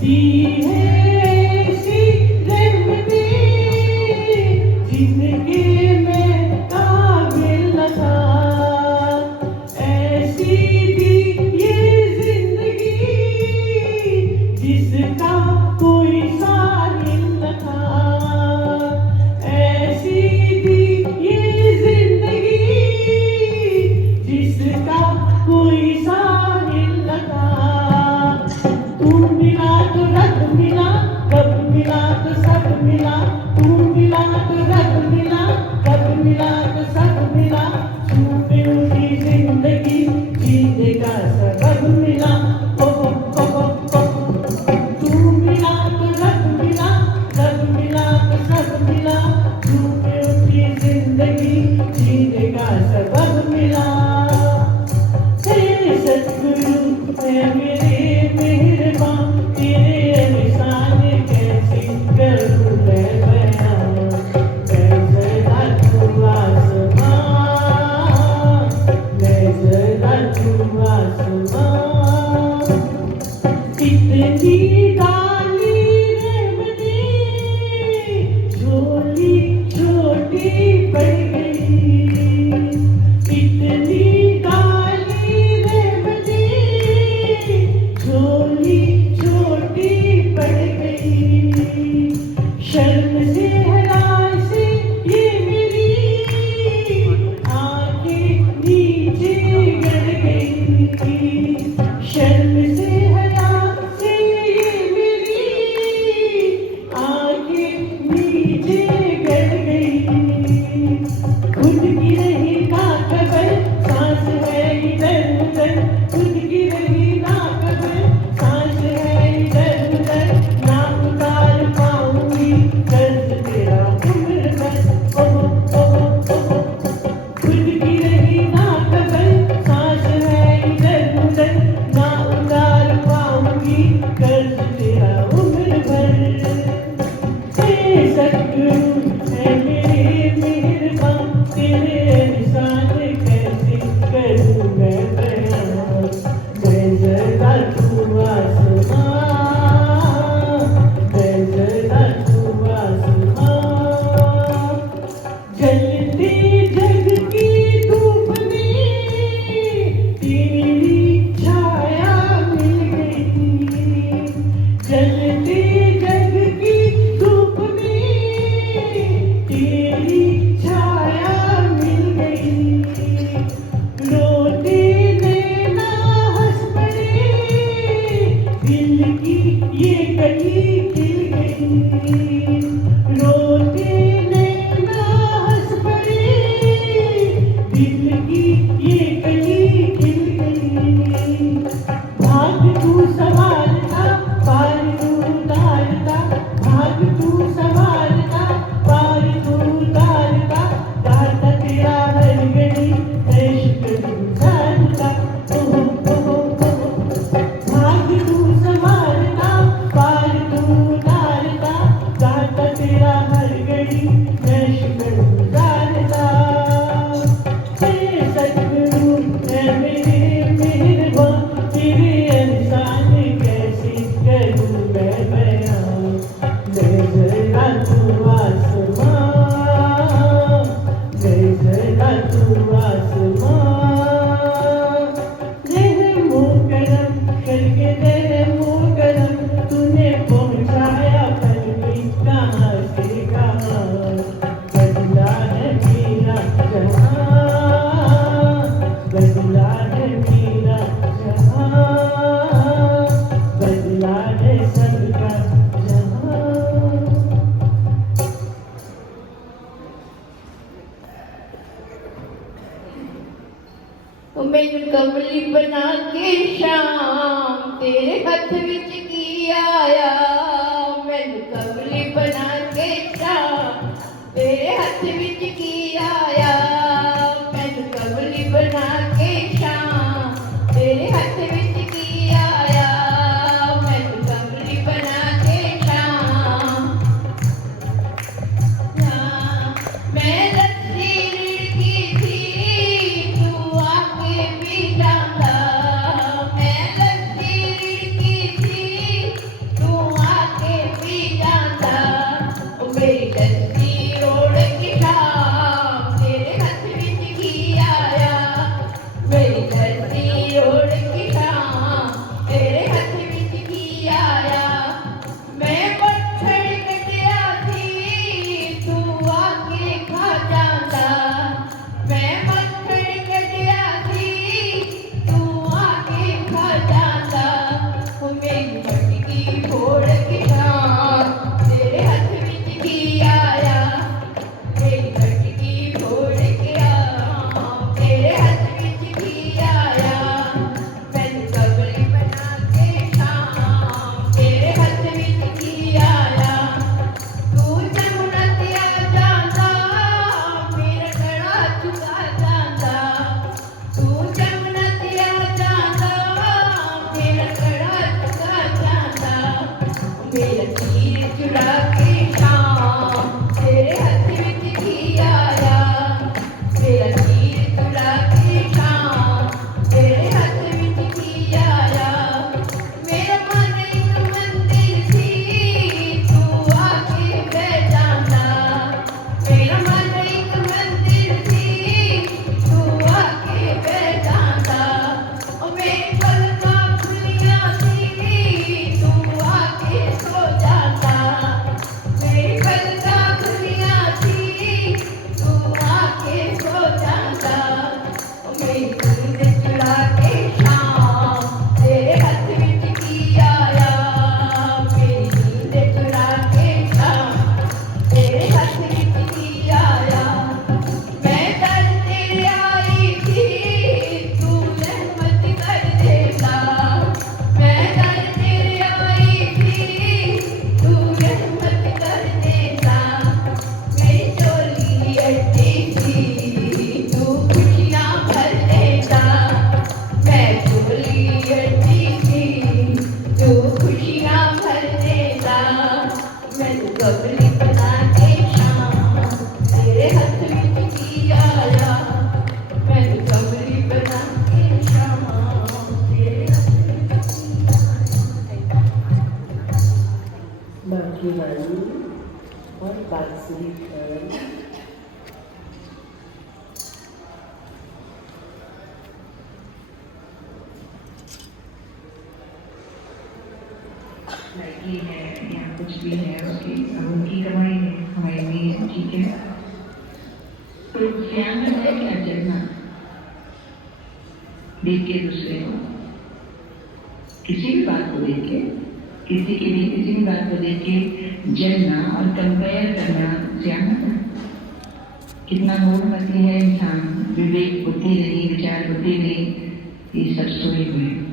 दी है ऐसी रहमतें जिनके मैं काबिल न था, ऐसी दी ये जिंदगी जिसका कोई साहिल न था, ऐसी दी ये जिंदगी जिसका कोई साहिल न था। तू मिला तो रब मिला, रब मिला तो सब मिला, तू मिला तो रब मिला, रब मिला तो सब मिला, छूटे उठी जिंदगी जीने का सबब मिला। ओ ओ ओ ओ तू मिला तो रब मिला, रब मिला तो सब मिला, छूटे उठी जिंदगी जीने का सबब मिला। हे सतगुरु है मेरे मेहरबान, तेरे एहसान कैसे करूं मैं बयां, मैं जरा तू आसमां, मैं जरा तू आसमां। इतनी काली रहमतें झोली छोटी पड़ गई, इतनी काली रहमतें झोली छोटी पड़ गई। शर्म से हया से ये मेरी आंखें नीचे गिर गई, शर्म से हया से ये मेरी आंखें नीचे गिर गई। खुद की रही ना खबर सांस है इधर उधर, खुद की रही ना खबर सांस है इधर उधर, ना उतार पाऊंगी कर्ज तेरा उम्र भर। ओहो ओहो ओहो खुद की रही ना खबर सांस है इधर उधर, ना उतार पाऊंगी कर्ज तेरा उम्र भर। हे सतगुरु है मेरे मेहरबान, तेरे एहसान कैसे करूं मैं बयां, मैं जरा तू आसमां, मैं जरा तू आसमां। जलते जग की धूप में तेरी छाया मिल गई, जलते जग की धूप में तेरी छाया मिल गई। रोते नैना हंस पड़े, दिल की ये कली खिल गई, रोते नैना हंस पड़े, दिल की ये कली खिल गई। भाग तू संभालता पार तू उतारता, भाग तू संभालता पार तू उतारता, दाता तेरा हर घड़ी है शुक्र गुजारता। ओहो ओहो ओहो भाग तू संभालता पार तू उतारता, दाता तेरा हर घड़ी है शुक्र गुजारता। हे सतगुरु है मेरे मेहरबान, तेरे एहसान कैसे करूं मैं बयां, मैं जरा तू आसमां, मैं जरा तू आसमां। रहमो करम करके रहमो करम, तूने पहुंचाया पर भी कहाँ से कहाँ, बदला है मेरा जहां, बदला है मेरा जहां, बदला है सबका जहां। मैनू कमली बना के शाम तेरे हथ विच की आया, मैनू कमली बना के शाम तेरे हथ विच की आया, मैनू कमली बना के शाम तेरे हथ विच की आया, मैनू कमली बना के शाम। मैं लस्सी रिड़की थी तू आके पी जाता, मैं लस्सी रिड़की थी तू की फोड़ के शाम तेरे हाथ विच की आया मेरी खटकी फोड़ के आम तेरे हाथ विच की आया मैनू कबली बना के शाम तेरे हाथ विच की आया तू जमुना ते आ जांदा मेरा कड़ा चुका जांदा तू जमुना ते आ जांदा मेरा कड़ा चुका जांदा मेरा तीर चुरा के शाम तेरे हाथ विच की आया मेरा तीर चुरा के शाम तेरे हाथ विच की आया मेरा मन एक मंदिर सी तू आके बैठ जांदा मेरा मन एक मंदिर सी तू आके बैठ जांदा ओ मेरी पलकां खुलियां सी तू आके सो जांदा मेरी पलकां खुलियां सी तू आके सो जांदा ओ मेरी नींद चुरा के शाम तेरे हाथ विच की आया मेरी नींद चुरा के शाम तेरे हाथ विच की आया मैं दर तेरे आई थी तू रहमत कर देता मैं दर तेरे आई थी तू रहमत कर देता मेरी चोली अड्डी थी तू खुशियाँ भर देता मैं चोली अड्डी थी तू खुशियाँ भर देता मैनू कबली बना के शाम तेरे हाथ विच की आया मैनू कबली बना के शाम तेरे हाथ विच बाकी रानी और बांसुरी खैर लड़की है या कुछ भी है उसकी अब उनकी कमाई है हमारी नहीं है ठीक है तो ध्यान है क्या जलना देख के दूसरे को किसी भी बात को देख के किसी के लिए किसी भी बात को देख के जलना और कंपेयर करना ध्यान है कितना मूर्खमती है इंसान विवेक बुद्धि नहीं विचार बुद्धि नहीं ये सब सोए हुए हैं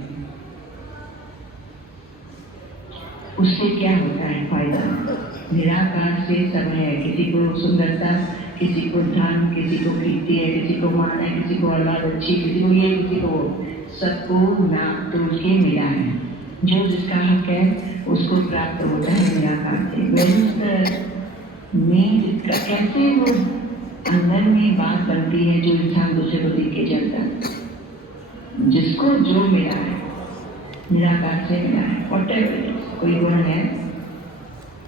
उससे क्या होता है फायदा निराकार से सब है किसी को सुंदरता किसी को धन किसी को कीर्ति है किसी को मान है किसी को औलाद अच्छी किसी को ये किसी को सबको ना तोड़ के मिला है जो जिसका हक है उसको प्राप्त होता है निराकार से में कैसे वो अंदर में बात बनती है जो इंसान दूसरे को देख के चलता है जिसको जो मिला है निराकार से मिला है whatever कोई गुण है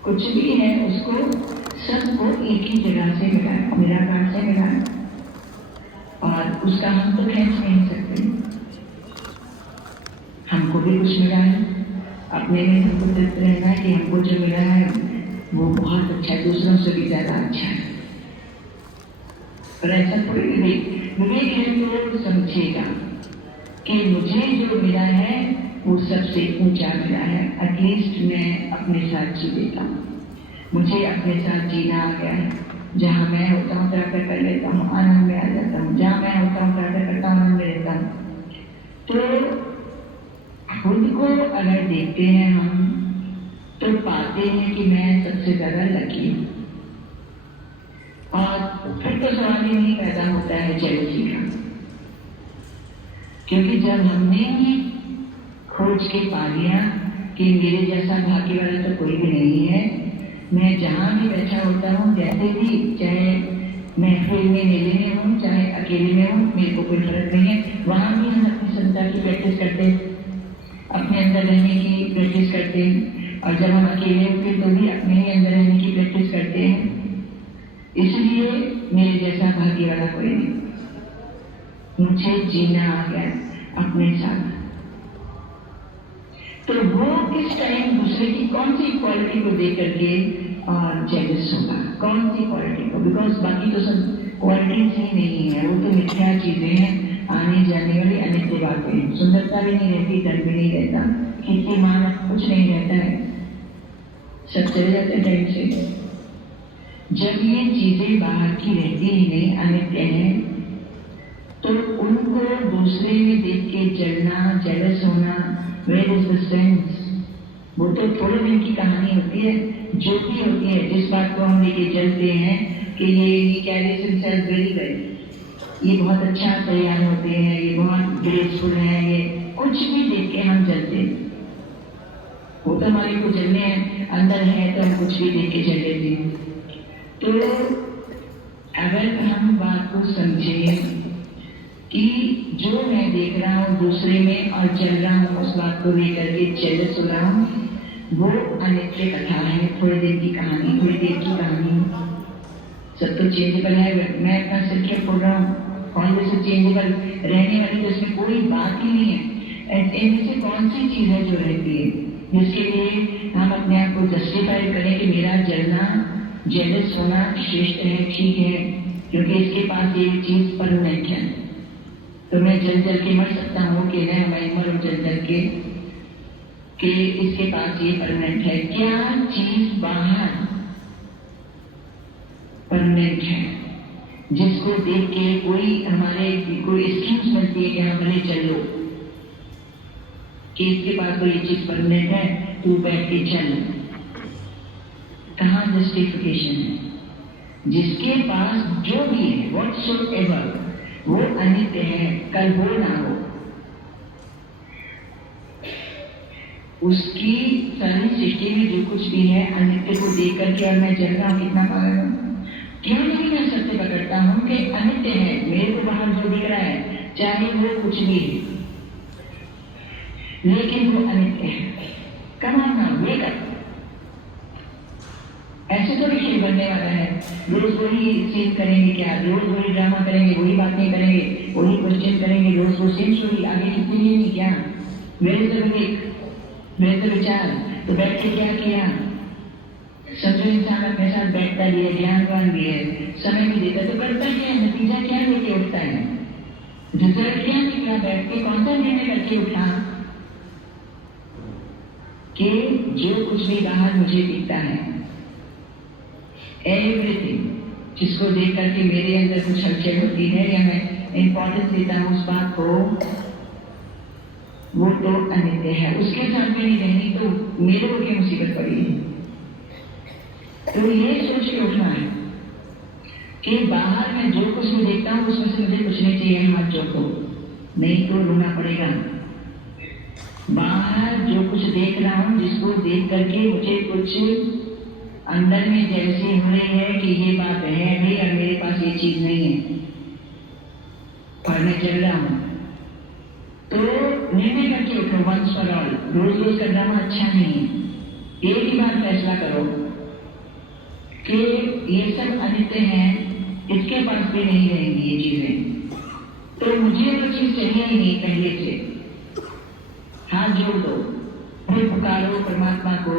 कुछ भी है उसको सबको एक ही जगह से मिला है निराकार से मिला है और उसका हम तो खींच नहीं सकते हमको भी कुछ मिला है अपने में हमको तृप्त रहना है कि हमको जो मिला है वो बहुत अच्छा है दूसरों से भी ज्यादा अच्छा है पर ऐसा कोई विवेक है तो समझेगा कि मुझे जो मिला है वो सबसे ऊंचा मिला है एटलीस्ट मैं अपने साथ जी लेता हूँ मुझे अपने साथ जीना आ गया है जहाँ मैं होता हूँ प्रार्थना कर लेता हूँ आनंद में आ जाता हूँ जहाँ मैं होता हूँ प्रार्थना करता हूँ आनंद में रहता हूँ तो खुद को अगर देखते हैं हम तो पाते हैं कि मैं सबसे ज्यादा लकी हूँ और फिर तो सवाल ही नहीं पैदा होता है जेलसी का क्योंकि जब हमने खोज के पा लिया कि मेरे जैसा भाग्य वाला तो कोई भी नहीं है मैं जहाँ भी बैठा होता हूँ जैसे भी चाहे महफिल में मेले में हूँ चाहे अकेले में हूँ मेरे को कोई फर्क नहीं है वहाँ भी हम अपनी क्षमता की प्रैक्टिस करते अपने अंदर रहने की प्रैक्टिस करते हैं और जब हम अकेले होते तो भी अपने ही अंदर रहने की प्रैक्टिस करते हैं इसलिए मेरे जैसा भाग्य वाला कोई नहीं मुझे जीना आ गया अपने साथ तो वो किस टाइम दूसरे की कौन सी क्वालिटी को देख करके और जेलस होगा कौन सी क्वालिटी को बिकॉज बाकी तो सब क्वालिटीज ही नहीं है वो तो मिथ्या चीजें हैं आने जाने वाली अनित्य बातें। सुंदरता भी नहीं रहती, धन भी नहीं रहता, कीर्ति मान कुछ नहीं रहता है, सब चले जाते हैं टाइम से। जब ये चीजें बाहर की रहती ही नहीं, अनित्य है, तो उनको दूसरे में देख के जलना, जेलस होना, वेयर इज द सेंस? वो तो थोड़े दिन की कहानी होती है, जो भी होती है, जिस बात को हम लेके चलते हैं कि ये कैरीज हिमसेल्फ वेरी वेल, ये बहुत अच्छा तैयार होते हैं, ये बहुत ग्रेसफुल है, ये कुछ भी देख के हम जलते हैं। वो तो हमारे को जलने अंदर है तो हम कुछ भी देख के चल लेते हैं। तो अगर हम बात को समझें कि जो मैं देख रहा हूँ दूसरे में और चल रहा हूँ उस बात को लेकर के जेलस हो रहा हूँ, वो अनित्य कथा है, थोड़े दिन की कहानी, थोड़ी देर की कहानी। सब तो चेंजेबल है, मैं अपना सिर क्या खोल रहा हूँ, कौन से चेंजेबल रहने वाली, तो इसमें कोई बात ही नहीं है। इनमें से कौन सी चीज है जो रहती है जिसके लिए हम अपने आप को जस्टिफाई करें कि मेरा जलना, जेलस होना श्रेष्ठ है, ठीक है, क्योंकि इसके पास ये चीज परमानेंट है। तो मैं जल जल के मर सकता हूँ कि मैं मरूं जल जल के, कि इसके पास ये परमानेंट है। क्या चीज बाहर परमानेंट है जिसको देख के कोई हमारे कोई एक्सक्यूज मिलती है कि हाँ भले चलो, कि इसके पास तो ये चीज परमानेंट है, तू बैठ के चल। कहाँ जस्टिफिकेशन है? जिसके पास जो भी है, व्हाटसोएवर, वो अनित्य है, कल हो ना हो, उसकी सारी सृष्टि में जो कुछ भी है अनित्य को देख करके और मैं चल रहा हूँ, कितना पागल हूँ। क्यों नहीं मैं सत्य पकड़ता हूँ कि अनित्य है, मेरे को बाहर जो दिख रहा है चाहे वो कुछ भी है, लेकिन वो अनित्य है। कमाना वेक ऐसे तो भी खेल बनने वाला है, रोज वही सीन करेंगे क्या, रोज वही ड्रामा करेंगे, वही बातें करेंगे, वही क्वेश्चन करेंगे, रोज वो सेम स्टोरी, आगे कितनी नहीं क्या, मेरे से मेरे से विचार। तो बैठ के क्या किया, समझो इंसान अपने साथ बैठता भी है, ज्ञानवान भी है, समय भी देता, तो करता क्या है, नतीजा क्या लेके उठता है, रिजल्ट क्या निकला, बैठ के कौन सा निर्णय करके उठा कि जो कुछ भी बाहर मुझे दिखता है, एवरीथिंग जिसको देख करके मेरे अंदर कुछ हलचल होती है या मैं इंपॉर्टेंस देता हूँ उस बात को, वो तो अनित्य है। उसके साथ में नहीं रहनी तो मेरे को क्या मुसीबत पड़ी है। तो ये सोच के उठना है कि बाहर में जो कुछ मैं देखता हूँ उसमें से मुझे कुछ नहीं चाहिए, हाथ जोड़ो, नहीं तो रोना पड़ेगा। बाहर जो कुछ देख रहा हूँ, जिसको देख करके मुझे कुछ अंदर में जैसी हो रही है कि ये बात है भी और मेरे पास ये चीज नहीं है और मैं चल रहा हूं, तो निर्णय करके उठो वंस फॉर ऑल। रोज रोज का ड्रामा अच्छा नहीं है। एक ही बार फैसला करो कि ये सब अनित्य है, इसके पास भी नहीं रहेंगी ये चीजें, तो मुझे वो चीज चाहिए ही नहीं पहले से। हाथ जोड़ दो, फिर पुकारो परमात्मा को,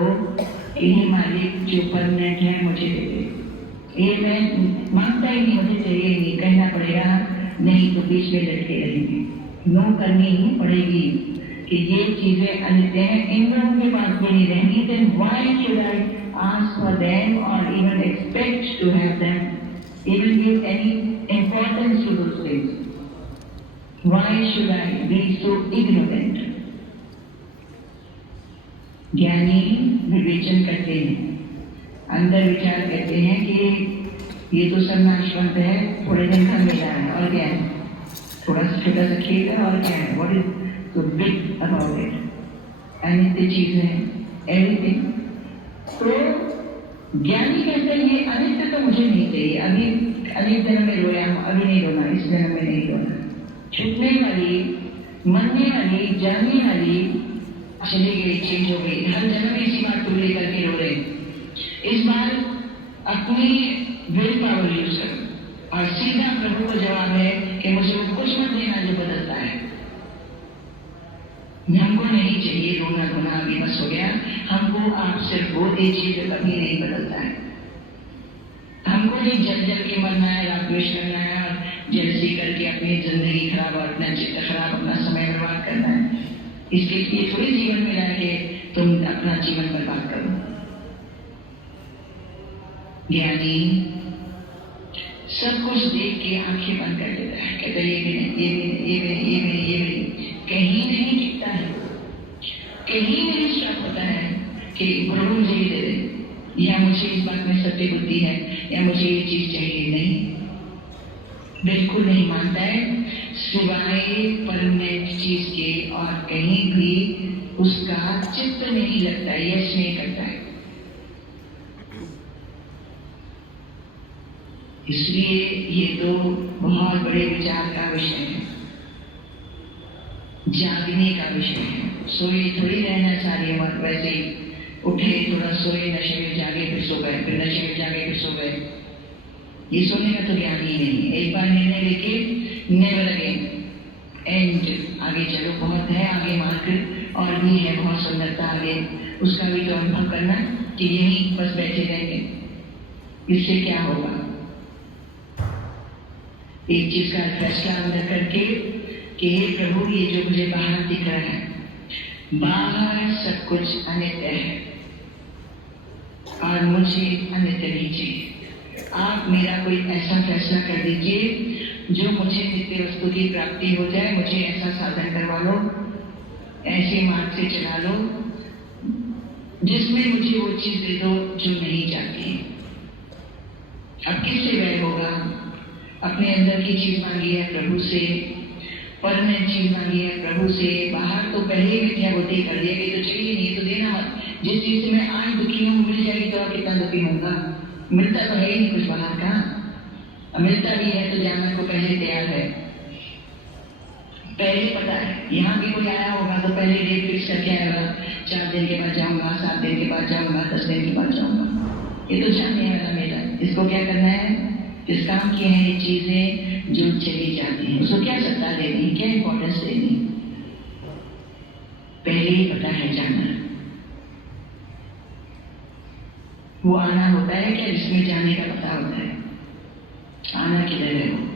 यही मालिक जो परमानेंट है मुझे दे दे। ये मैं मांगता ही नहीं, मुझे चाहिए ही नहीं, कहना पड़ेगा, नहीं तो बीच में लटके रहेंगे। नो करनी ही पड़ेगी कि ये चीजें अनित्य हैं, इन लोगों के पास भी नहीं रहेंगी। Then why should I ask for them और even expect to have them, even give any importance to those things? Why should I be so ignorant? ज्ञानी विवेचन करते हैं, अंदर विचार कहते हैं कि ये तो सब नाशवंत है, थोड़े दिन का मेला है, और क्या है, थोड़ा सा छोटा सा खेल है, और क्या है, what is so big about it? अनित्य चीज है एवरीथिंग। तो ज्ञानी कहते हैं ये अनित्य तो मुझे नहीं चाहिए, अभी अनेक जन्म में रोया हूं, अभी नहीं रोना, इस जन्म में नहीं रोना। छुटने वाली, मरने वाली, जाने वाली चली गई, चेंज हो गई, हर जन्म में इसी बात को लेकर के रो रहे। इस बार अपनी विल पावर यूज करो और सीधा प्रभु को जवाब है कि मुझे वो कुछ मत देना जो बदलता है। हमको नहीं चाहिए रोना धोना, अभी बस हो गया। हमको आप सिर्फ वो दीजिए जो कभी नहीं बदलता है। हमको नहीं जल जल के मरना है, राग द्वेष करना है और जैसे करके अपनी जिंदगी खराब और अपना चित्त खराब, अपना समय बर्बाद करना है। इसके लिए थोड़ी जीवन मिला है कि तुम अपना जीवन बर्बाद करो। ज्ञानी सब कुछ देख के आंखें बंद कर देता है, कहता है ये भी नहीं, ये भी नहीं, ये भी नहीं, ये भी नहीं, ये भी नहीं। कहीं नहीं टिकता है, कहीं नहीं स्टॉप होता है कि प्रभु मुझे ये दे दे, या मुझे इस बात में सत्य बुद्धि है, या मुझे ये चीज चाहिए। नहीं, बिल्कुल नहीं मानता है, सिवाय परमानेंट चीज के और कहीं भी उसका चित्त नहीं लगता है, यश नहीं करता है। इसलिए ये तो बहुत बड़े विचार का विषय है, जागने का विषय है। सोए थोड़ी रहना सारी उम्र, वैसे ही उठे, थोड़ा सोए, नशे में जागे, फिर सो गए, फिर नशे में जागे, फिर सो गए। ये सोने का तो ज्ञान ही नहीं। एक बार निर्णय लेके नेवर अगेन, एंड आगे चलो, बहुत है आगे मार्ग और भी है बहुत सुंदरता आगे, उसका भी तो अनुभव करना कि यहीं बस बैठे रहेंगे, इससे क्या होगा। एक चीज का फैसला अंदर करके कि हे प्रभु, ये जो मुझे बाहर दिख रहा है, बाहर सब कुछ अनित्य है और मुझे अनित्य नहीं चाहिए। आप मेरा कोई ऐसा फैसला कर दीजिए जो मुझे नित्य वस्तु की प्राप्ति हो जाए, मुझे ऐसा साधन करवा लो, ऐसे मार्ग से चला लो जिसमें मुझे वो चीज दे दो जो नहीं चाहती। अब किससे व्यय होगा? अपने अंदर की चीज मांगी है प्रभु से, परमानेंट चीज मांगी है प्रभु से। बाहर तो पहले ही मिथ्या बुद्धि कर दिया कि तो चाहिए नहीं, तो देना मत। जिस चीज से मैं आज दुखी हूँ मिल जाएगी तो और कितना दुखी होगा। मिलता तो है ही नहीं कुछ बाहर का, मिलता भी है तो जाना को पहले तैयार है, पहले पता है। यहाँ भी कोई आया होगा तो पहले डेट फिक्स करके आएगा, 4 दिन के बाद जाऊंगा, 7 दिन के बाद जाऊंगा, 10 दिन के बाद जाऊंगा। ये तो जानने वाला मेरा, इसको क्या करना है? किस काम की है ये चीजें जो चली जाती हैं, उसको क्या सत्ता देनी, क्या इंपॉर्टेंस देनी, पहले ही पता है जाना। वो आना होता है क्या जिसमें जाने का पता होता है? आना किधर है वो?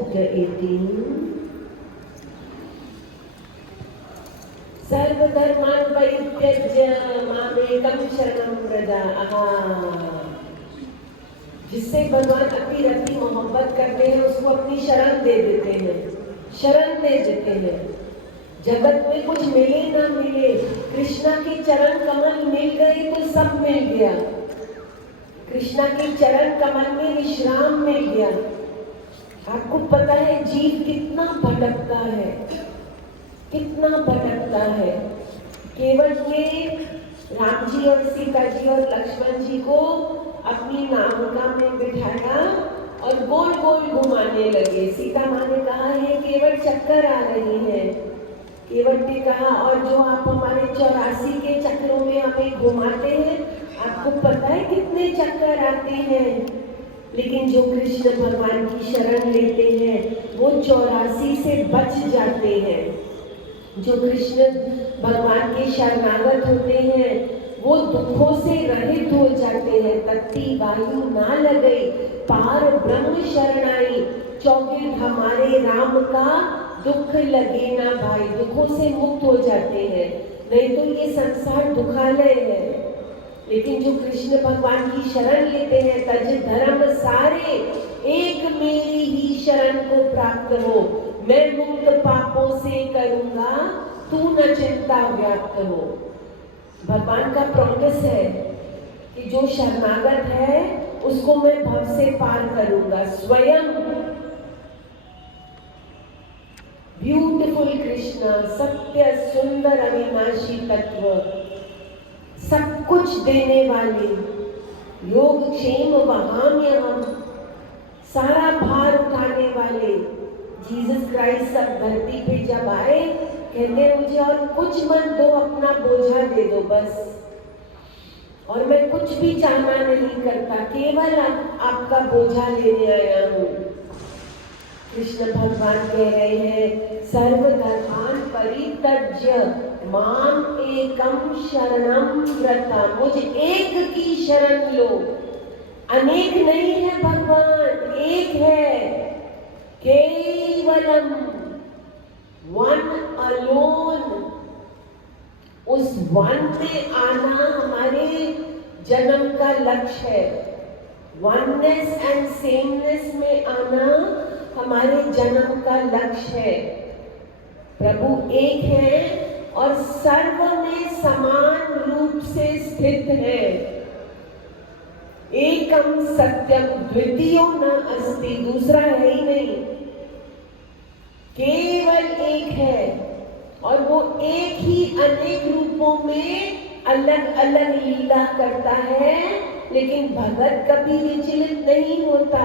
Chapter 18. सर्वधर्मान् परित्यज्य मामेकं शरणं व्रज। जिससे भगवान अपनी रति मोहब्बत करते हैं उसको अपनी शरण दे देते हैं, शरण दे देते हैं। जगत में कुछ मिले ना मिले, कृष्णा के चरण कमल मिल गए तो सब मिल गया। कृष्णा के चरण कमल में विश्राम मिल गया। आपको पता है जीव कितना भटकता है, कितना भटकता है। केवल ये राम जी और सीता जी और लक्ष्मण जी को अपनी नाविका में बिठाया और गोल गोल घुमाने लगे। सीता माँ ने कहा है केवल चक्कर आ रही है। केवट ने कहा और जो आप हमारे 84 के चक्रों में हमें घुमाते हैं, आपको पता है कितने चक्कर आते हैं। लेकिन जो कृष्ण भगवान की शरण लेते हैं वो 84 से बच जाते हैं। जो कृष्ण भगवान के शरणागत होते हैं वो दुखों से रहित हो जाते हैं। तत्ती वायु ना लगे पार ब्रह्म शरणाई, चौगिर हमारे राम का दुख लगे ना भाई। दुखों से मुक्त हो जाते हैं, नहीं तो ये संसार दुखालय है। लेकिन जो कृष्ण भगवान की शरण लेते हैं, तज धर्म सारे एक मेरी ही शरण को प्राप्त हो, मैं मुक्त पापों से करूंगा तू न चिंता व्याप्त हो। भगवान का प्रॉमिस है कि जो शरणागत है उसको मैं भव से पार करूंगा स्वयं। ब्यूटीफुल कृष्णा, सत्य सुंदर अविनाशी तत्व, सब कुछ देने वाले, योग क्षेम वहाम्य हम, सारा भार उठाने वाले जीसस क्राइस्ट सब धरती पे जब आए, कहते मुझे और कुछ मत दो, अपना बोझा दे दो बस, और मैं कुछ भी चाहना नहीं करता, केवल आपका बोझा लेने आया हूँ। कृष्ण भगवान कह रहे हैं सर्वधर्मान् परित्यज्य माम एकम शरणं व्रज। मुझे एक की शरण लो। अनेक नहीं है भगवान, एक है, केवलम, वन अलोन। उस वन में आना हमारे जन्म का लक्ष्य है। वननेस एंड सेमनेस में आना हमारे जन्म का लक्ष्य है। प्रभु एक है और सर्व में समान रूप से स्थित है। एकम सत्यम द्वितीयो न अस्ति, दूसरा है ही नहीं, केवल एक है। और वो एक ही अनेक रूपों में अलग अलग लीला करता है, लेकिन भगत कभी विचलित नहीं होता।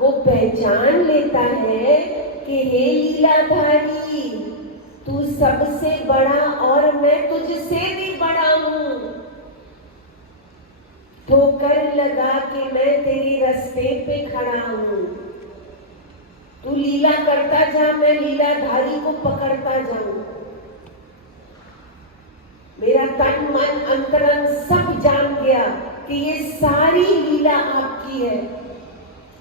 वो पहचान लेता है कि हे लीलाधारी, तू सबसे बड़ा और मैं तुझसे भी बड़ा हूं। ठोकर लगा कि मैं तेरे रास्ते पे खड़ा हूं। तू लीला करता जा, मैं लीलाधारी को पकड़ता जाऊं। मेरा तन मन अंतरंग सब जान गया कि ये सारी लीला आपकी है,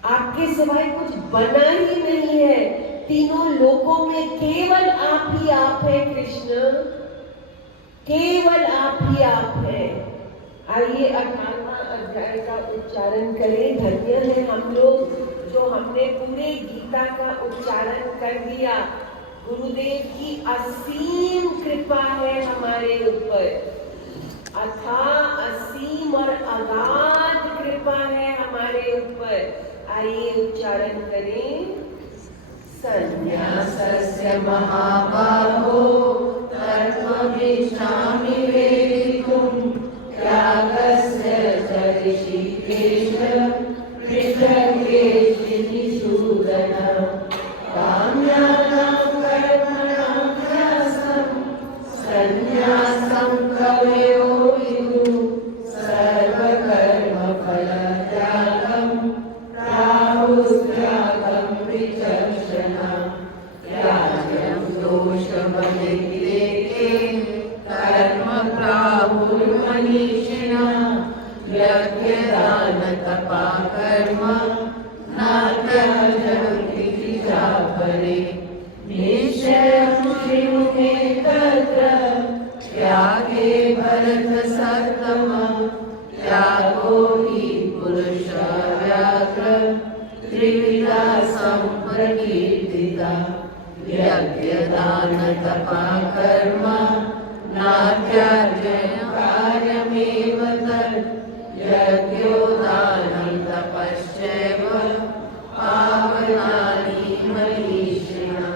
आपके सिवाय कुछ बना ही नहीं है। तीनों लोकों में केवल आप ही आप है कृष्ण, केवल आप ही आप है। आइए 18वां अध्याय का उच्चारण करें। धन्य है हम लोग जो हमने पूरे गीता का उच्चारण कर दिया। गुरुदेव की असीम कृपा है हमारे ऊपर, अथाह असीम और अगाध कृपा है हमारे ऊपर। आइए उच्चारण करें। संन्यासस्य महाबाहो कर्मभिक्षामि वेदितुं, त्यागस्य च ऋषिकेश पृथक्केशि निषूदन। काम्यानां कर्मणां न्यासं संन्यासं कवयो विदुः, सर्वकर्मफलत्यागं प्राहुस्त्यागं विचक्षणा। त्याज्यं दोषबलिविवेके कर्म प्राहुर्मनीषिणः, यज्ञदानतपः कर्म न त्यज्यन्ति द्विजा। परे निश्चयं श्रीमुखे तत्र त्यागे भरत सत्तमः त्यागो हि पुरुष व्याघ्र त्रिविधा संप्रकीर्तिता यज्ञदान तपा कर्म नात्याज्यं कार्यमेव तत् यज्ञो दानं तपश्चैव पावनानि मनीषिणा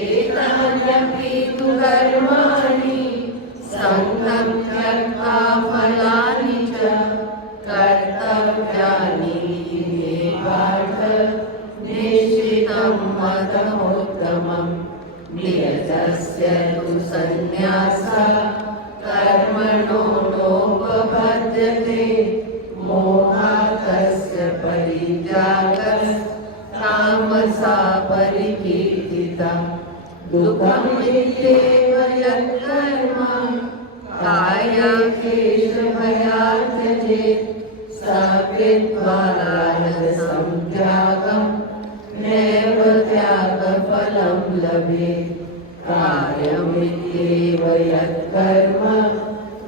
एतान्यपि तु कर्माणि सङ्गं त्यक्त्वा फलानि च कर्तव्यानि इति पार्थ निश्चितं मतमुत्तमम् नियतस्य तु सन्न्यासः कर्मणो नोपपद्यते मोहातस्य परित्यागः तामसा परिकीर्तितः दुःखमित्येव यत्कर्म कायाक्लेशभयात् त्यजेत् स कृत्वा राजसं त्यागं नैव त्यागफलं लभेत् कार्यमित्येव यत्कर्म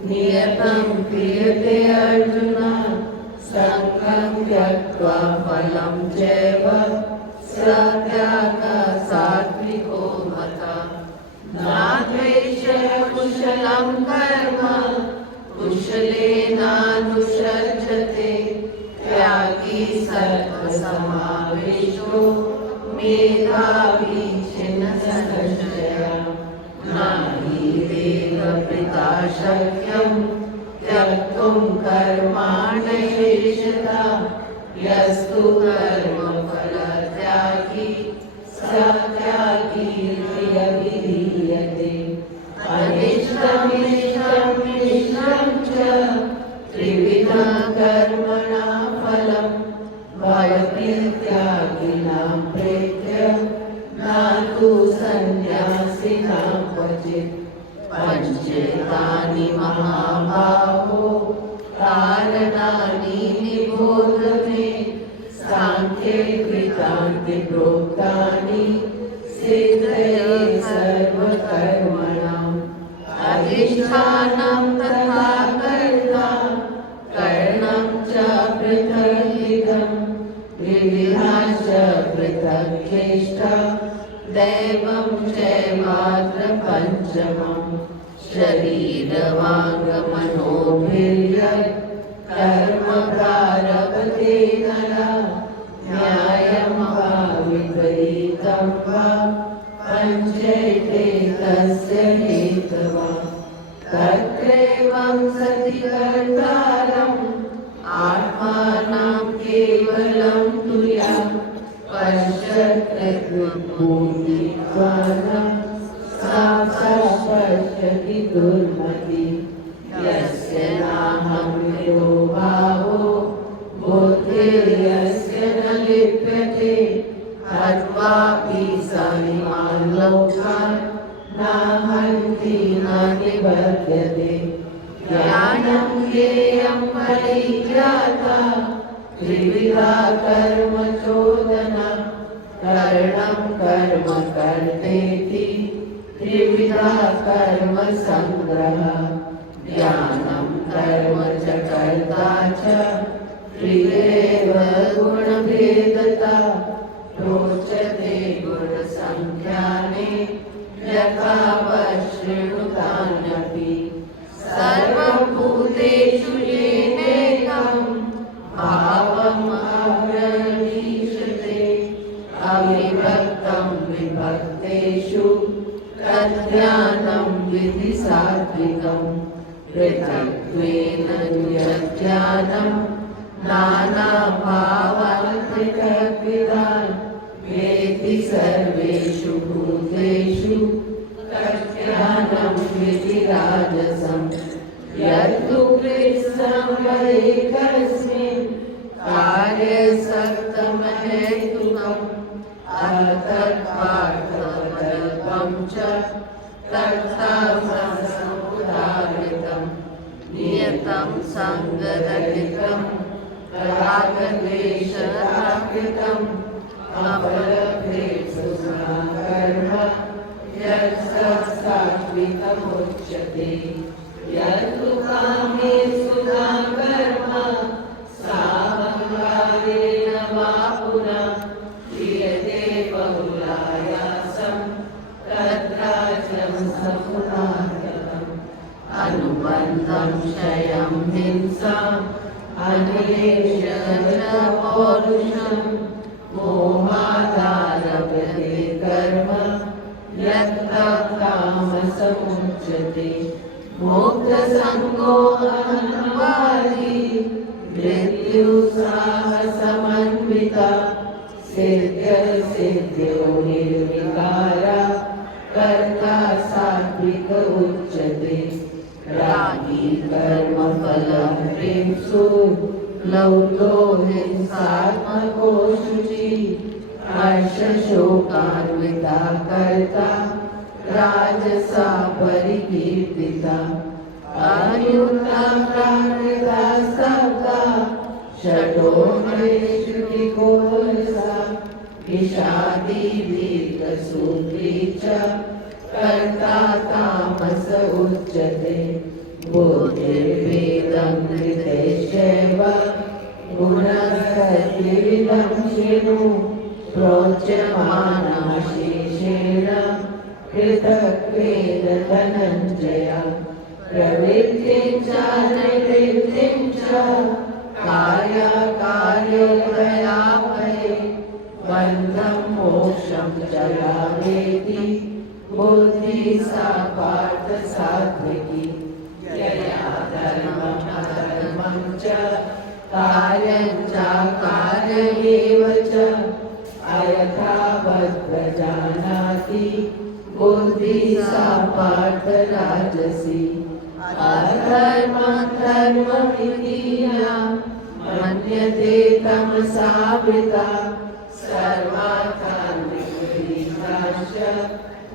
नियतं क्रियते अर्जुन सङ्गं त्यक्त्वा फलं चैव स त्यागः सात्विको मतः नाद्वेष्य कुशलं कर्म कुशलेनानुसज्जते त्यागी सर्वसमावेशो मेधावी छिन्नसंशयः नाहि वेदपिता शक्यं त्यक्तुं कर्माणि शेषतः यस्तु कर्मफलत्यागी स त्यागी प्रियविधीयते अनिष्टमिष्टं मिश्रं च त्रिविधं कर्मणां फलं भवति त्यागिनां प्रेत्य न तु सन्न्यासिनां क्वचित् पञ्चेतानि महाबाहो कारणानि निबोध मे सांख्ये कृतान्ति प्रोक्तानि सिद्धये सर्वकर्मणाम् अधिष्ठानं तथा कर्ता कर्णं च पृथगिदं विविधाश्च पृथक् चेष्टा दैवं चैवात्र पञ्चमम् शरीरवाङ्गमनोभिर्यत् कर्म प्रारभते नरः न्यायं वा विपरीतं वा पञ्चैते तस्य हेतवः तत्रैवं सति कर्तारम् आत्मानं केवलं तुर्यं पश्यत्कृत्वपूर्तित्वानं साक्षात् पश्यति दुर्मति यस्य नाहं विदो भावो बुद्धिर्यस्य न लिप्यते हत्वापि समिमान् लोकान् न हन्ति न निबध्यते ज्ञानं ज्ञेयं परिज्ञाता त्रिविधा कर्म चोदना करणं कर्म कर्तेति त्रिविधा कर्म संग्रह ज्ञानं कर्म च कर्ता च त्रिरेव गुणभेदता रोचते गुणसंख्याने यथा पश्यनुतान्यपि सर्वभूतेषु येनैकं भावम् अव्यनीशते अविभक्तं विभक्तेषु तज्ज्ञानं विधि सात्विकं पृथक्त्वेन ज्ञानं नानाभावान् पृथग्विधान् वेति सर्वेषु भूतेषु तज्ज्ञानं विधि राजसं यत्तु कृत्स्नमेकस्मिन् कार्यसक्तमहेतुकम् अतत्पार्थवदल्पं च तत्समुदाहृतं नियतं सङ्गरहितं रागद्वेषराकृतम् अपलभ्येषु उच्यते यत्तु कामेषु न कर्म साहंकारेण वा पुनः क्रियते बहुलायासं तद्राज्यं समुदायम् अनुबन्धं क्षयं हिंसाम् अनिलेशं च पौरुषं मोहादारभते कर्म यत्तामसमुच्यते मोक्षसङ्गो अहंवादी मृत्युसाहसमन्विता सिद्ध्यसिद्ध्यो निर्विकारा कर्ता सात्विक उच्यते रागी कर्मफलं प्रेम्सु लौतो हिंसात्मको शुचि हर्षशोकान्विता कर्ता राजसा परिकीर्तिता अयुक्ता प्राकृता स्तब्धा षटो नैष्कृतिकोलसा विषादी दीर्घसूत्री च कर्ता तामस उच्यते बुद्धिर्वेदं कृतैश्चैव गुणस्तद्विविधं शृणु प्रोच्यमानाशेषेण पृथक्त्वेन धनञ्जय प्रवृत्तिं च निवृत्तिं च कार्याकार्यद्वयापरे बन्धं मोक्षं च यावेति बुद्धि सा पार्थ सात्विकी यया धर्मं अधर्मं च कार्यं च कार्यमेव च अयथावत् प्रजानाति बुद्धि सा पार्थ राजसी अधर्मं धर्ममिति या मन्यते तमसावृता सर्वार्थान् विपरीताश्च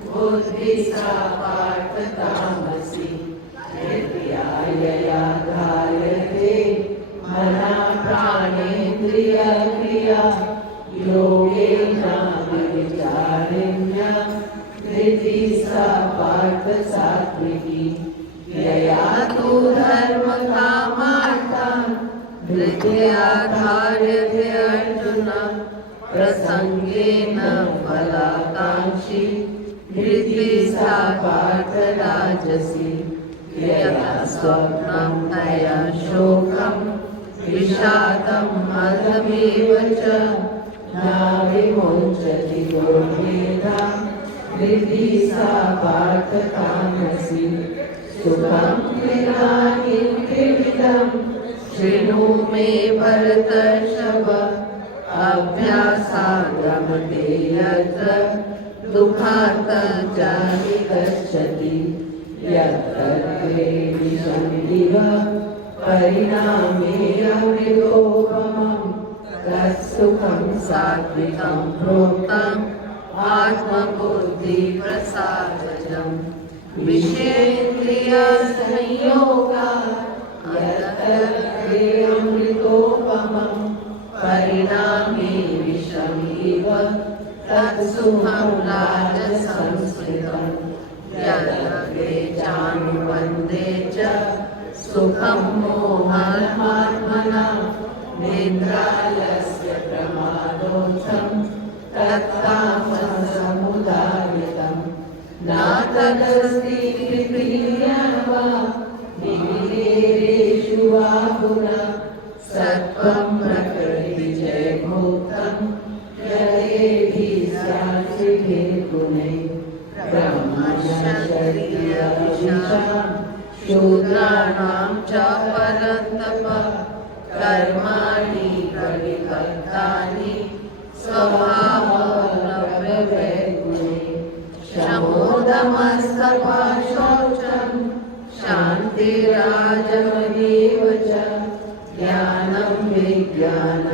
बुद्धि सा पार्थ तामसी यया धार्यते मना प्राणेन्द्रियक्रिया योगेन विचारिण्या धृति सा पार्थ सात्विकी यया तु धर्मकामार्थान् धृत्या धार्यते अर्जुन प्रसंगेन फलाकांक्षी धृति सा पार्थ राजसी यया स्वप्नं तया शोकं विषादम् अधमेव च न विमुञ्चति दुर्मेधा धृति सा पार्थ तामसी सुखं क्रीडानिं त्रिविधं शृणु मे भरतर्षभ अभ्यासाद्रमते यत्र दुःखान्तं च निगच्छति यत्र विषमिव परिणामे अमृतोपमं तत्सुखं सात्विकं प्रोक्तम् आत्मबुद्धिप्रसादजम् विषयेन्द्रियसंयोगात् यत्र अमृतोपमं परिणामे विषमिव तत्सुखं राजसंस्कृतम् यदग्रे चानुबन्धे च सुखं मोहात्मना निद्रालस्य प्रमादोत्थं तत्तामसमुदायितं न तदस्ति प्रीतिर्यं वा विविधेषु वा गुणः सत्त्वं प्रकृतिजयभूतं यदेभिः गुणैः ब्रह्मचर्यविशां शूद्राणां च परन्तप कर्माणि प्रविभक्तानि स्वभावप्रभवैर्गुणे शमोदमस्तपः शौचं शान्तिराजमनेव च ज्ञानं विज्ञानमास्तिक्यं